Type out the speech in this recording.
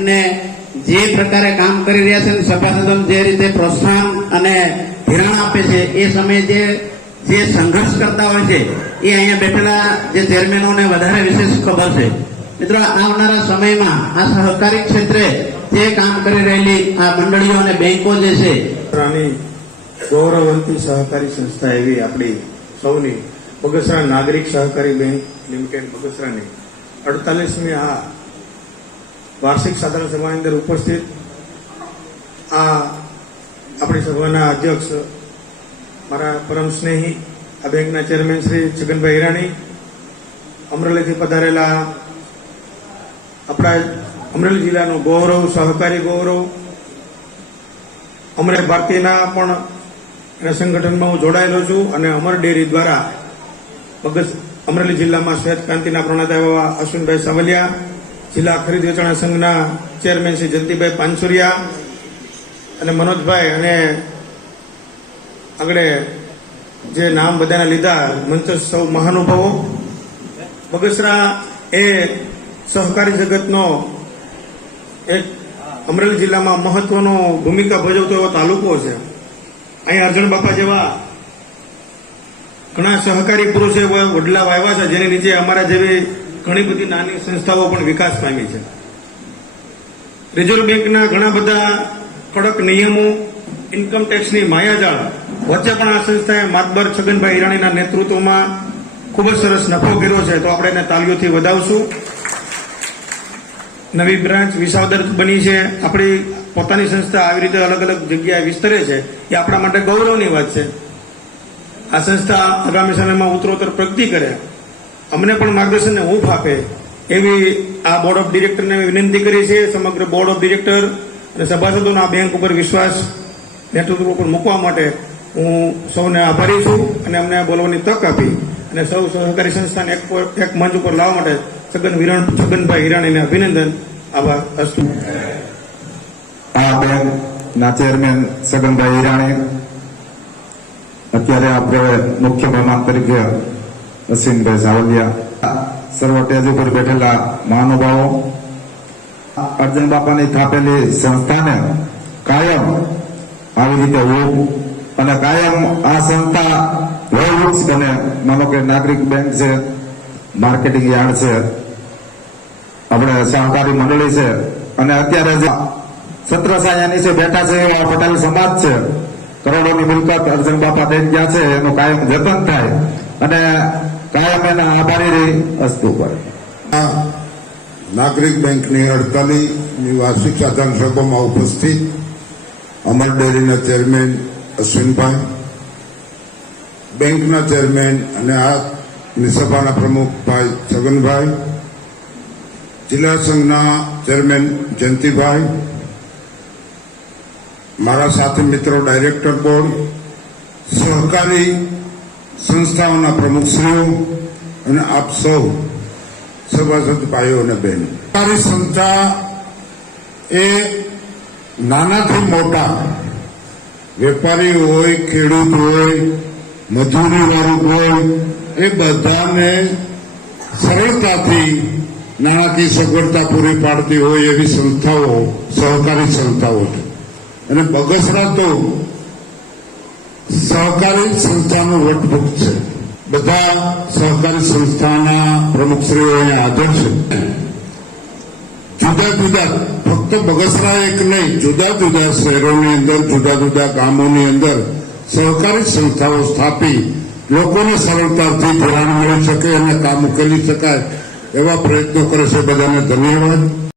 એમને જે પ્રકારે કામ કરી રહ્યા છે, સભાસદો જે રીતે પ્રોત્સાહન અને ધિરાણ આપે છે, એ સમયે જે સંઘર્ષ કરતા હોય છે એ અહીંયા બેઠેલા જે ચેરમેનોને વધારે વિશેષ ખબર છે. મિત્રો, આવનારા સમયમાં આ સહકારી ક્ષેત્રે જે કામ કરી રહેલી આ મંડળીઓ અને બેંકો જે છે, ગૌરવવંતી સહકારી સંસ્થા એવી આપણી સૌની બગસરા નાગરિક સહકારી બેંક લિમિટેડ બગસરાની 48મી આ વાર્ષિક સાધારણ સભાની અંદર ઉપસ્થિત આ આપણી સભાના અધ્યક્ષ મારા પરમ સ્નેહી આ બેંકના ચેરમેન શ્રી છગનભાઈ હિરાણી, અમરેલીથી પધારેલા આપણા અમરેલી જિલ્લાનું ગૌરવ, સહકારી ગૌરવ, અમરેલી ભારતીયના પણ એના સંગઠનમાં હું જોડાયેલો છું અને અમર ડેરી દ્વારા અમરેલી જિલ્લામાં શ્વેત ક્રાંતિના પ્રણેતા એવા અશ્વિનભાઈ સાવલિયા, જિલ્લા ખરીદ વેચાણ સંઘના ચેરમેન શ્રી જયંતિભાઈ પાનસુરિયા અને મનોજભાઈ અને આગળ જે નામ બધાના લીધા મંચ સૌ મહાનુભાવો. બગસરા એ સહકારી જગતનો એક અમરેલી જિલ્લામાં મહત્વનો ભૂમિકા ભજવતો એવો તાલુકો છે. અહીં અર્જણ બાપા જેવા ઘણા સહકારી પુરુષો વડલા વાવ્યા છે, જેની નીચે અમારા જેવી ઘણી બધી નાની સંસ્થાઓ પણ વિકાસ પામી છે. રિઝર્વ બેંકના ઘણા બધા કડક નિયમો, ઇન્કમ ટેક્સની માયાજાળ વચ્ચે પણ આ સંસ્થાએ માતબર છગનભાઈ હિરાણીના નેતૃત્વમાં ખૂબ જ સરસ નફો કર્યો છે, તો આપણે એને તાલીઓથી વધાવશું. નવી બ્રાન્ચ વિસાવદર બની છે. આપણી પોતાની સંસ્થા આવી રીતે અલગ અલગ જગ્યાએ વિસ્તરે છે, એ આપણા માટે ગૌરવની વાત છે. આ સંસ્થા આગામી સમયમાં ઉત્તરોત્તર પ્રગતિ કરે, અમને પણ માર્ગદર્શનને હૂંફ આપે એવી આ બોર્ડ ઓફ ડિરેક્ટરને વિનંતી કરી છે. સમગ્ર બોર્ડ ઓફ ડિરેક્ટર અને સભાસદોના આ બેંક ઉપર વિશ્વાસ નેતૃત્વ ઉપર મૂકવા માટે હું સૌને આભારી છું અને અમને બોલવાની તક આપી અને સૌ સહકારી સંસ્થાને એક મંચ ઉપર લાવવા માટે છગનભાઈ હિરાણીને અભિનંદન. આભાર. અસ્તુ. આ બેંકના ચેરમેન છગનભાઈ હિરાણી, અત્યારે આપણે મુખ્ય મહેમાન તરીકે અશ્વિનભાઈ સાવલિયા, સર્વ ટેજ ઉપર બેઠેલા મહાનુભાવો, અર્જણ બાપાની સ્થાપેલી સંસ્થાને કાયમ આવી રીતે હોવું અને કાયમ આ સંસ્થા વૃક્ષ બને. માનો કે નાગરિક બેંક છે, માર્કેટિંગ યાર્ડ છે, આપણે સહકારી મંડળી છે અને અત્યારે જે છત્રછાયા નીચે બેઠા છે એવા પટેલ સમાજ છે, કરોડોની મિલકત અર્જણ બાપા દઈ ગયા છે, એનું કાયમ જતન થાય અને કાયમ એના આભારી રહી. અસ્તુ પર નાગરિક બેંકની 48મી વાર્ષિક સાધારણ સભામાં ઉપસ્થિત અમર ડેરીના ચેરમેન અશ્વિનભાઈ, બેંકના ચેરમેન અને આ સભાના પ્રમુખ ભાઈ છગનભાઈ, જિલ્લા સંઘના ચેરમેન જયંતિભાઈ, મારા સાથી મિત્રો ડાયરેક્ટર બોર્ડ, સહકારી સંસ્થાઓના પ્રમુખશ્રીઓ અને આપ સૌ સભાસદ ભાઈઓ અને બહેનો. સહકારી સંસ્થા એ નાનાથી મોટા વેપારી હોય, ખેડૂત હોય, મજૂરી વાળું હોય, એ બધાને સરળતાથી નાણાકીય સગવડતા પૂરી પાડતી હોય એવી સંસ્થાઓ સહકારી સંસ્થાઓ છે. અને બગસરા તો સહકારી સંસ્થાનું વટવૃક્ષ છે. બધા સહકારી સંસ્થાના પ્રમુખશ્રીઓ અહીંયા હાજર છે. જુદા જુદા, ફક્ત બગસરા એક નહીં, જુદા જુદા શહેરોની અંદર, જુદા જુદા ગામોની અંદર સહકારી સંસ્થાઓ સ્થાપી લોકોને સરળતાથી ધિરાણ મળી શકે અને કામ ઉકેલી શકાય એવા પ્રયત્નો કરે છે. બધાને ધન્યવાદ.